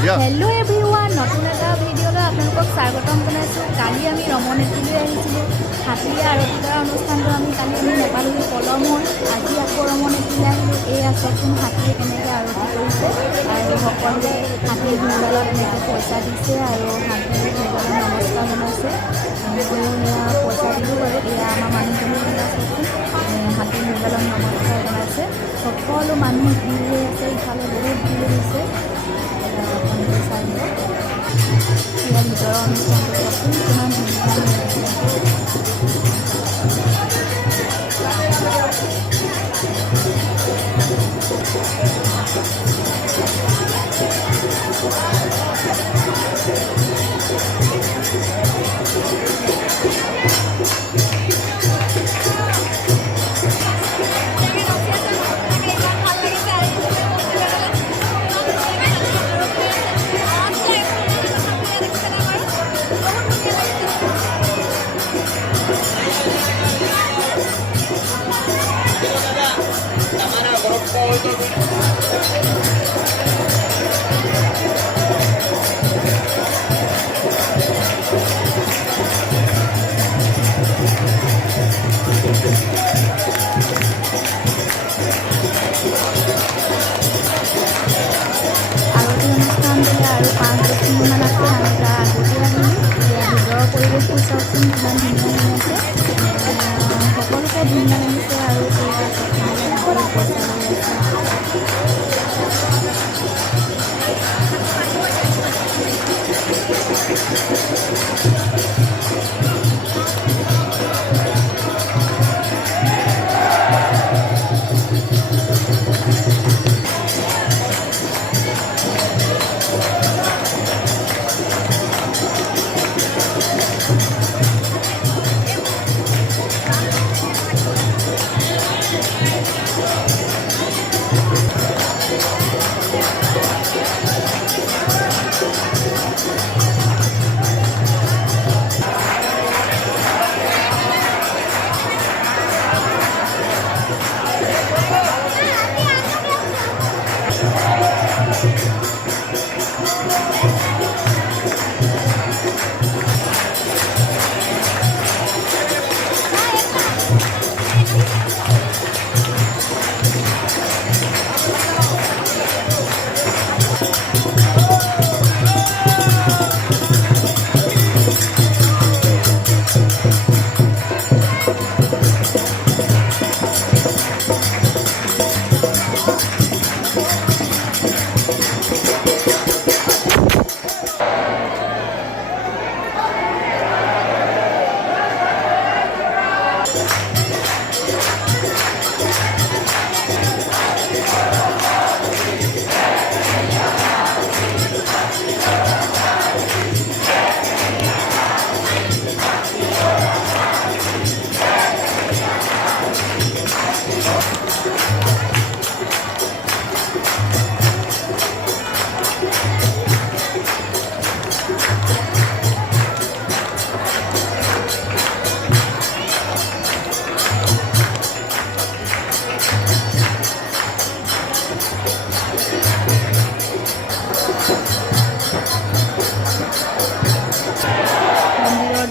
Hello' everyone, নতুন এটা ভিডিঅ'লৈ আপোনালোকক স্বাগতম জনাইছোঁ। কালি আমি ৰমনেতিলৈ আহিছিলোঁ। হাতীয়ে আৰতি কৰা অনুষ্ঠানটো কালি আমি নেপালী পলমত, আজি আকৌ ৰমনেতিলৈ আহিলোঁ। এয়া চাওকচোন হাতীয়ে কেনেকৈ আৰতি কৰিছে আৰু সকলোৱে হাতীৰ ভৰিডালত এনেকৈ পইচা দিছে আৰু হাতীৰ ভৰিডালত নমস্কাৰ জনাইছে। ময়ো এয়া পইচা দিলোঁ বাৰু। এয়া আমাৰ মানুহজনে চাওকচোন হাতীৰ ভৰিডালত নমস্কাৰ জনাইছে। সকলো মানুহ ভিৰ হৈ আছে, ইফালে বহুত ভিৰ হৈছে। ইয়াৰ ভিতৰৰ অনুষ্ঠানটো চাওকচোন কিমান ধুনীয়া আৰতি অনুষ্ঠান বোলে আৰু 5-10 মিনিটমান আছে। আমি তাৰ আগতে আহিলোঁ। এতিয়া ভিতৰৰ পৰিৱেশটো চাওকচোন কিমান ধুনীয়া হৈ আছে। সকলোকে ধুনীয়া লাগিছে আৰু পইচা লৈ আছে।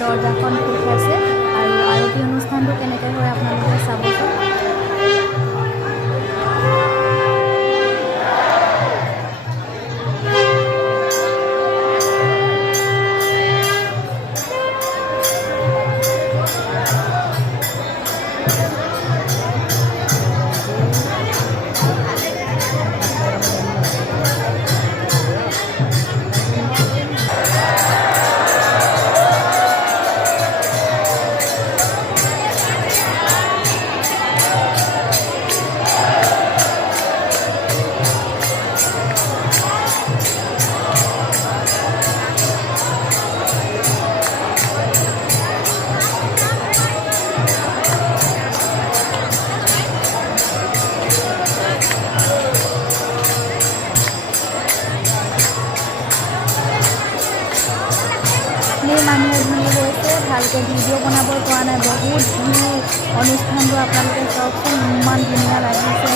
দৰজাখন খোল খাইছে আৰু আৰতি অনুষ্ঠানটো কেনেকৈ হয় আপোনালোকে চাবচোন। মানুহে ভিৰ হৈছে, ভালকৈ ভিডিঅ' বনাব পৰা নাই, বহুত ভিৰ। অনুষ্ঠানটো আপোনালোকে চাওকচোন, ইমান ধুনীয়া লাগিছে।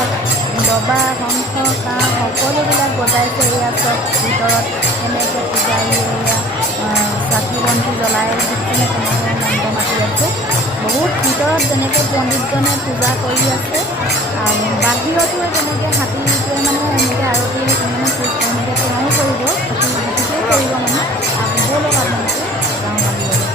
দবা, শংখ, কাঁহ সকলোবিলাক বজাইছে। এয়া চব ভিতৰত এনেকৈ পূজাৰী এয়া চাকি বন্তি জ্বলাই দিছিলে, তেনেকৈ মন্ত্ৰ মাতি আছে। বহুত ভিতৰত যেনেকৈ পণ্ডিতজনে পূজা কৰি আছে, বাহিৰতো তেনেকৈ হাতীটোৱে মানে এনেকৈ আৰতি এনেকৈ তেওঁও কৰিব, হাতীটোৱে কৰিব মানে। ব'লক আপোনালোকে যাওঁ বাহিৰলৈ।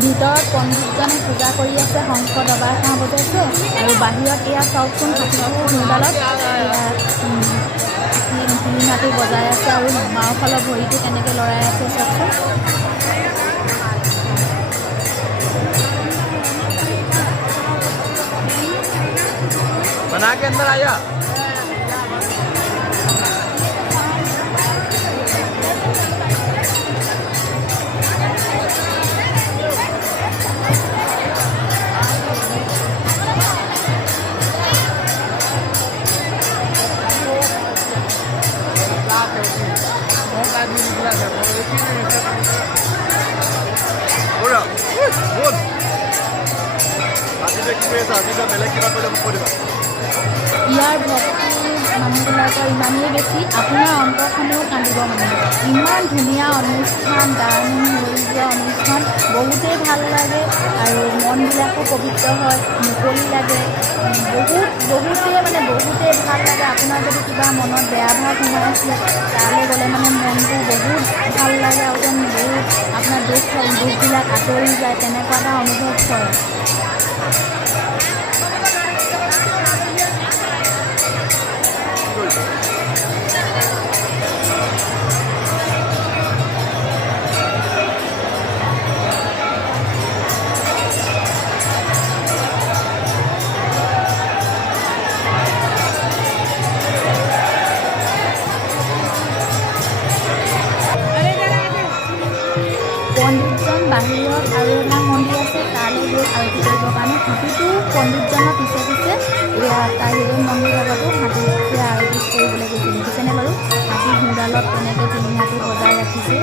ভিতৰত পণ্ডিতজনে পূজা কৰি আছে, শংখ দবা কাঁহ বজাইছে। আৰু বাহিৰত এয়া চাওকচোন, হাতীটোৰ সোঁডালত পিলিঙাটো বজাই আছে আৰু বাওঁফালৰ ভৰিটো কেনেকৈ লৰাই আছে চাওকচোন। बना के अंदर आया। ইয়াৰ ভক্তি মানুহবিলাকৰ ইমানেই বেছি, আপোনাৰ অন্তৰখনেও কান্দিব মানে। ইমান ধুনীয়া অনুষ্ঠান, দান হৈ যোৱা অনুষ্ঠান, বহুতেই ভাল লাগে আৰু মনবিলাকো পবিত্ৰ হয়, মুকলি লাগে। বহুতেই ভাল লাগে। আপোনাৰ যদি কিবা মনত বেয়া ভাৱ সোমাই আছিলে, তালৈ গ'লে মানে মনটো বহুত ভাল লাগে আৰু যেন বহুত আপোনাৰ দুখবিলাক আঁতৰি যায়, তেনেকুৱা এটা অনুভৱ হয়। পণ্ডিতজন বাহিৰত আৰু এটা মন্দিৰ আছে, তালৈ গৈ আৰতি কৰিবৰ কাৰণে হাতীটো পণ্ডিতজনৰ পিছে পিছে এয়া তাৰ সেই মন্দিৰ লগতো হাতীটোৱে আৰতি কৰিবলৈ গৈছে। দেখিছেনে বাৰু? হাতী সোঁডালত তেনেকৈ পিলিঙাটো বজাই ৰাখিছে।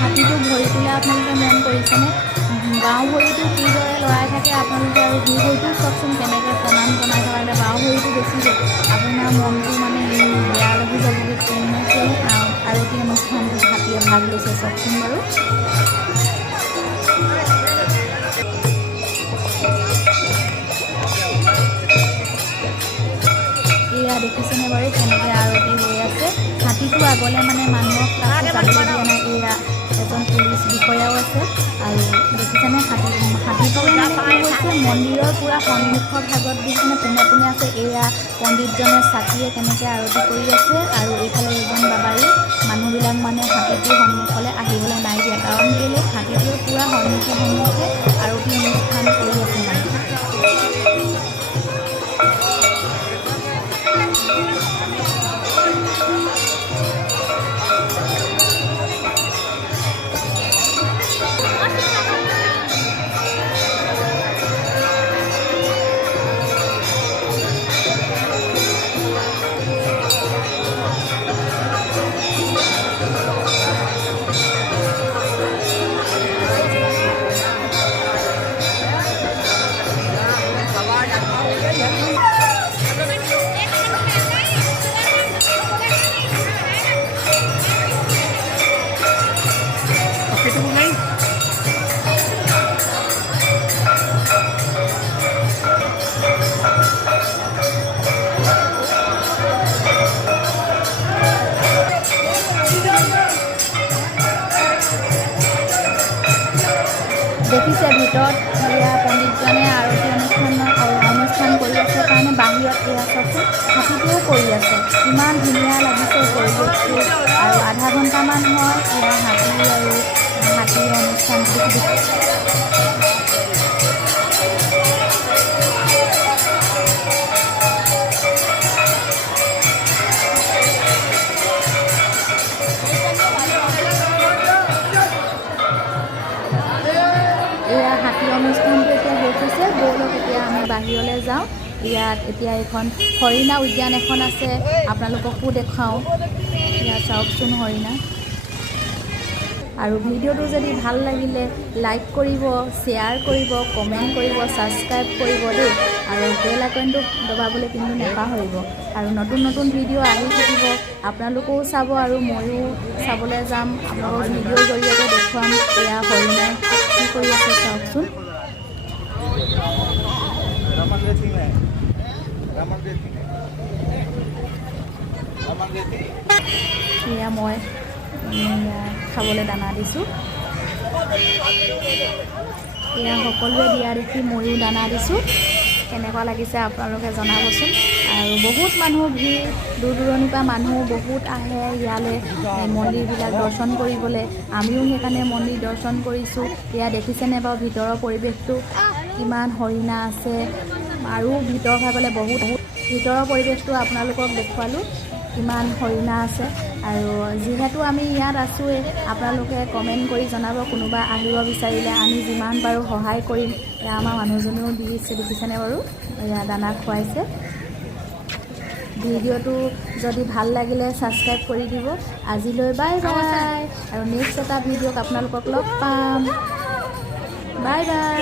হাতীটো ভৰিটোলৈ আপোনালোকে মন কৰিছেনে? বাওঁ ভৰিটো কিদৰে লৰাই থাকে আপোনালোকে, আৰু দুই ভৰিটো চাওকচোন কেনেকৈ প্ৰণাম জনাই থকা। বাওঁ ভৰিটো বেছি আপোনাৰ মনটো মানে বেয়া লাগি যাবগৈ, কেনেকৈ আৰতি অনুষ্ঠানটোত হাতীয়ে ভাগ লৈছে চাওকচোন বাৰু। এয়া দেখিছেনে বাৰু কেনেকৈ আৰতি হৈ আছে। হাতীটো আগলৈ মানে মানুহক যাবলৈ দিয়া নাই। এয়া এজন পুলিচ বিষয়াও আছে আৰু দেখিছেনে হাতীটোৱে মানে কি হৈছে, মন্দিৰৰ পূৰা সন্মুখৰ ভাগত দেখিছেনে পোনে পোনে আছে। এয়া পণ্ডিতজনে চাকিয়ে কেনেকৈ আৰতি কৰি আছে আৰু এইফালে এজন বাবাৰী। মানুহবিলাক মানে হাতীটোৰ সন্মুখলৈ আহিবলৈ নাই দিয়া, কাৰণ কেলৈ হাতীটোৱে পূৰা সন্মুখে আৰতি অনুষ্ঠান কৰি আছে মানে। দেখিছে ভিতৰত এয়া পণ্ডিতজনে আৰতি অনুষ্ঠান কৰি আছে কাৰণে বাহিৰত এয়া চাওকচোন হাতীটোও কৰি আছে। ইমান ধুনীয়া লাগিছে পৰিৱেশটো, আৰু আধা ঘণ্টামান হয় এয়া হাতীৰ অনুষ্ঠানটো। এতিয়া আমি বাহিৰলৈ যাওঁ। ইয়াত এতিয়া এখন হৰিণা উদ্যান এখন আছে, আপোনালোককো দেখাওঁ। ইয়াত চাওকচোন হৰিণা। আৰু ভিডিঅ'টো যদি ভাল লাগিলে লাইক কৰিব, শ্বেয়াৰ কৰিব, কমেণ্ট কৰিব, ছাবস্ক্ৰাইব কৰিব দেই। আৰু বেল আইকনটো দবাবলৈ কিন্তু নাপাহৰিব। আৰু নতুন নতুন ভিডিঅ' আহি থাকিব, আপোনালোকেও চাব আৰু ময়ো চাবলৈ যাম। আপোনালোকৰ ভিডিঅ'ৰ জৰিয়তে দেখুৱাম এয়া হৰিণাই কি কৰি আছে চাওকচোন। এয়া মই খাবলৈ দানা দিছোঁ। এয়া সকলোৱে দিয়া দেখি ময়ো দানা দিছোঁ। কেনেকুৱা লাগিছে আপোনালোকে জনাবচোন। আৰু বহুত মানুহ ভিৰ, দূৰ দূৰণিৰ পৰা মানুহ বহুত আহে ইয়ালৈ মন্দিৰবিলাক দৰ্শন কৰিবলৈ। আমিও সেইকাৰণে মন্দিৰ দৰ্শন কৰিছোঁ। এয়া দেখিছেনে বাৰু ভিতৰৰ পৰিৱেশটো কিমান হৰিণা আছে। আৰু ভিতৰ ভাগলৈ বহুত ভিতৰৰ পৰিৱেশটো আপোনালোকক দেখুৱালোঁ কিমান হৰিণা আছে। আৰু যিহেতু আমি ইয়াত আছোঁৱে, আপোনালোকে কমেণ্ট কৰি জনাব কোনোবা আহিব বিচাৰিলে আমি যিমান পাৰোঁ সহায় কৰিম। এয়া আমাৰ মানুহজনেও দিছে, দেখিছেনে বাৰু, এয়া দানা খুৱাইছে। ভিডিঅ'টো যদি ভাল লাগিলে ছাবস্ক্ৰাইব কৰি দিব। আজিলৈ বাই বাই। আৰু নেক্সট এটা ভিডিঅ'ত আপোনালোকক লগ পাম। Bye bye.